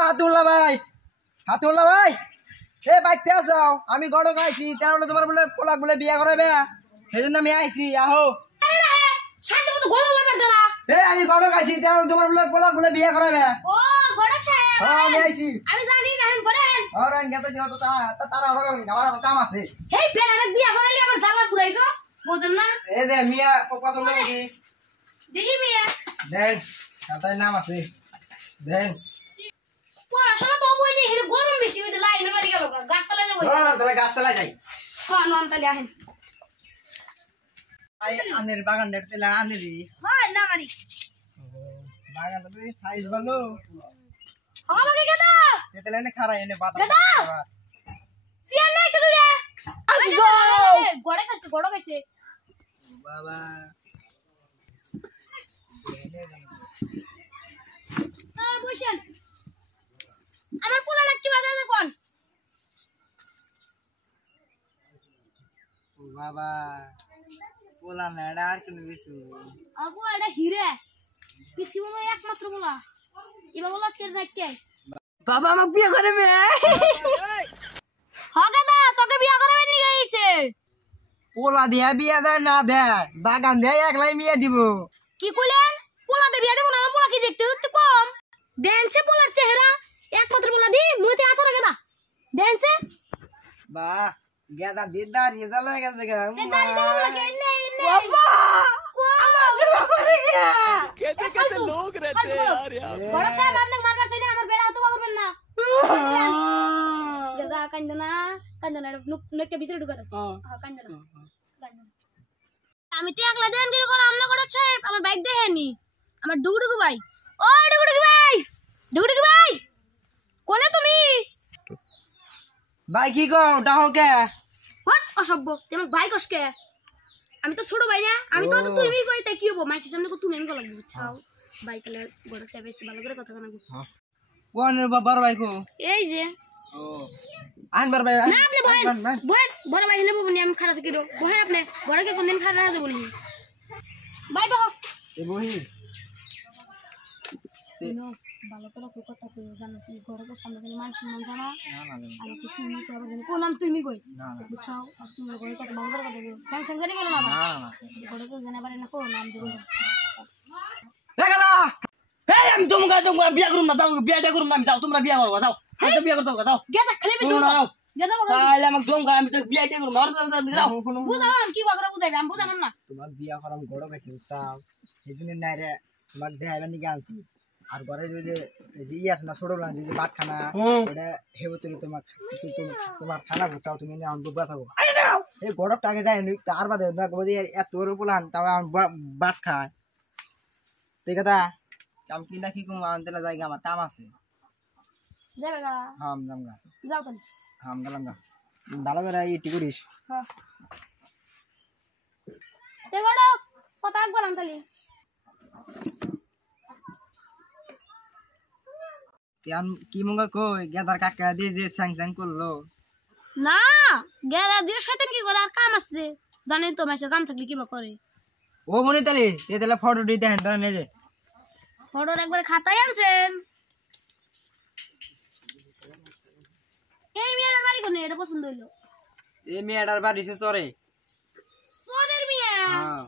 হাতুল্লা ভাই এ বাইতে আসাও আমি গড় গাইছি তাহলে তোমার বলে পোলাক বলে বিয়া করাবে সেজন্য আমি আইছি আহো শান্তি মতো গড় লাগবে দাঁড়া এ আমি গড় গাইছি তাহলে তোমার বলে পোলাক বলে বিয়া করাবে ও গড় সাহেব হ্যাঁ আমি আইছি আমি জানি না আমি করেন আর আমি গেতেছি তো তারা আমার কাম আছে হেই পেরারে বিয়া করাইলে আমার জ্বালা ফুরাই গো বুঝেন না এ দে মিয়া পছন্দ নাকি দেখি মিয়া দেন তার নাম আছে দেন পড়াশোনা তো বইনি হেরে গরম বেশি হইতে লাইনে মারি গেল গাছতলায় যাব না তাহলে গাছতলায় যাই হ্যাঁ নন তালি আহেন আই আনের বাগান দেখতে লা আনেরি হয় না মারি বাগান তো সাইজ ভালো আমাকে গেদা এতে লাইনে খাড়া এনে বাতা গেদা সিয়ান নাই সেদুরে আসো গড়ে কাছে বাবা বসেন আমার পোলা নাকি বাজারে কোন ও বাবা পোলা নাড়া আর কোন কিছু আমার পোলা এটা হিরে পৃথিবীর একমাত্র পোলা এবার বলা কে রাখকে বাবা আমাকে বিয়ে করবে হগেদা তোকে বিয়া করাবে নিয়ে গেছে পোলা দিয়া বিয়ে দেয় না দেয় বাগান দেয় একলাই মিয়া দিব কি কইলেন পোলাতে বিয়া দেব না আমার পোলা কি দেখতে দেখতে কম দেনছে পোলার চেহারা একমাত্র পোলা দি মুইতে আছে না গেদা দেনছে বা গেদা দিদার রেজাল্ট হয়ে গেছে গা তে দাঁড়ি দাঁড়ি পোলা কে নে বাবা আমার বিয়ে করে গিয়া कैसे कैसे लोग रहते हैं यार यहाँ বড় সাহেব আপনি মারবার চাইলে আমার বেড়া হতে পারবেন না গেদা কান্দনা নকে ভিতরে ঢুকা দাও হ্যাঁ কান্দনা আমি তো একলা দেন কি করে আমনা করে সাহেব আমার বাইক দেখানি আমার ডুগডুগু ভাই ও ডুগডুগু ভাই কোনে তুমি ভাই কি কও ডাহো কে হট অসভ্য তুমি ভাই কসকে আমি তো ছোট ভাই না আমি তো তুমি কই তাই কি হবো মাইছের সামনে তুমি আমি গলা বুঝছাও বাইক লে বড় সাহেব এসে ভালো করে কথা কানাবো কোন বাবার ভাই কো এই যে ও আনবার ভাই না আপনি বহেন বড় ভাই নেবো আমি খারাপ থেকে বহেন আপনি বড়কে কোনদিন খারাপ না দেবো নি বাই বাহ এ বহি ভালো করে কথা তো জানো কি ঘরের সামনে কোনো মানুষ মান জানা না আর কি তুমি তো আবার জানো কোন নাম তুমি কই না বুঝছাও আর তুমি ঘরে কথা ভালো করে কথা বলো স্যাং জানি গেল না না ঘরে তো জানা পারে না কোন নাম দেবো গেলা এই আমি তোমাকে বিয়া করুম না যাও বিয়াটা করুম না আমি যাও তোমরা বিয়া করো যাও আমি তো বিয়া করতে যাও গেদা খালি বি না যাও গেদা তাহলে আমাকে তোমাকে আমি তো বিয়াটা করুম না যাও বুঝাও কি বাগরা বুঝাইবে আমি বুঝাম না তোমার বিয়া করাম গড় গাইছি চাও এইজন্য নাই রে তোমাক দেখাইবার নিকে আনছি আর ঘরে যে ই আছে না ছোট লান যে ভাত খানা ওটা হেবো তুমি তোমার খানা চাও তুমি না আমি বুবা থাকো এই গড়টা আগে যায় নি তার বাদে না বলি এত বড় পোলান তাও আমি ভাত খায় ঠিক আছে কাম কি না কি কম আনতেলা জায়গা আমার কাম আছে যাবে গা হাম জামগা যাও কোন হাম গেলাম গা ভালো করে ইটি করিস হ্যাঁ তে গড় কথা বললাম তালি কি মঙ্গা কই গেদার কাকা দিয়ে যে স্যাং স্যাং করলো না গেদা দিয়ে শয়তান কি করে আর কাম আছে জানেন তো মাসের কাম থাকলে কিবা করে ও মনে তালি এ তাহলে ফটো দিতে হেন ধরে নে যে ফটোর একবার খাতায় আনছেন এই মেয়ের বাড়ি কোনে এটা পছন্দ হইলো এই মেয়েটার বাড়ি সে চরে সোনের মেয়ে হ্যাঁ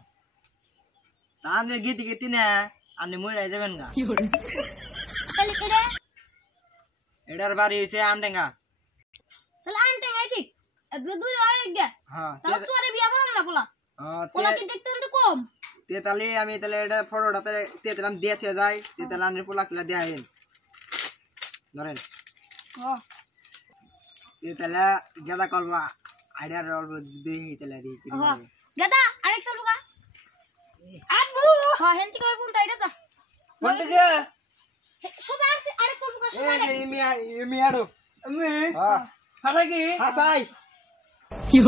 তাহলে গীতি গীতি না আপনি মরে যাবেন না তাহলে কেডে এটার বাড়ি হইছে আমডেঙ্গা তাহলে আনতে হয় ঠিক একদম দুই আরেক গে হ্যাঁ তাহলে সোরে বিয়া করব না পোলা পোলা কি দেখতে তো কম তে তাহলে আমি তাহলে এটা ফটোটাতে তে তাহলে দিয়ে থে যাই তে তাহলে আনরে পোলা কিলা দেয়া হেন ধরেন হ্যাঁ তে তাহলে গেদা করবা আইডিয়া রল দেই তাহলে দি হ্যাঁ গেদা আরেক সব লুকা আবু হ্যাঁ হেনতি কই ফোন তাইটা যা কোন দিকে সবাই আরেক সব লুকা সবাই এই মিয়াড়ো আমি হ্যাঁ হাসাই কি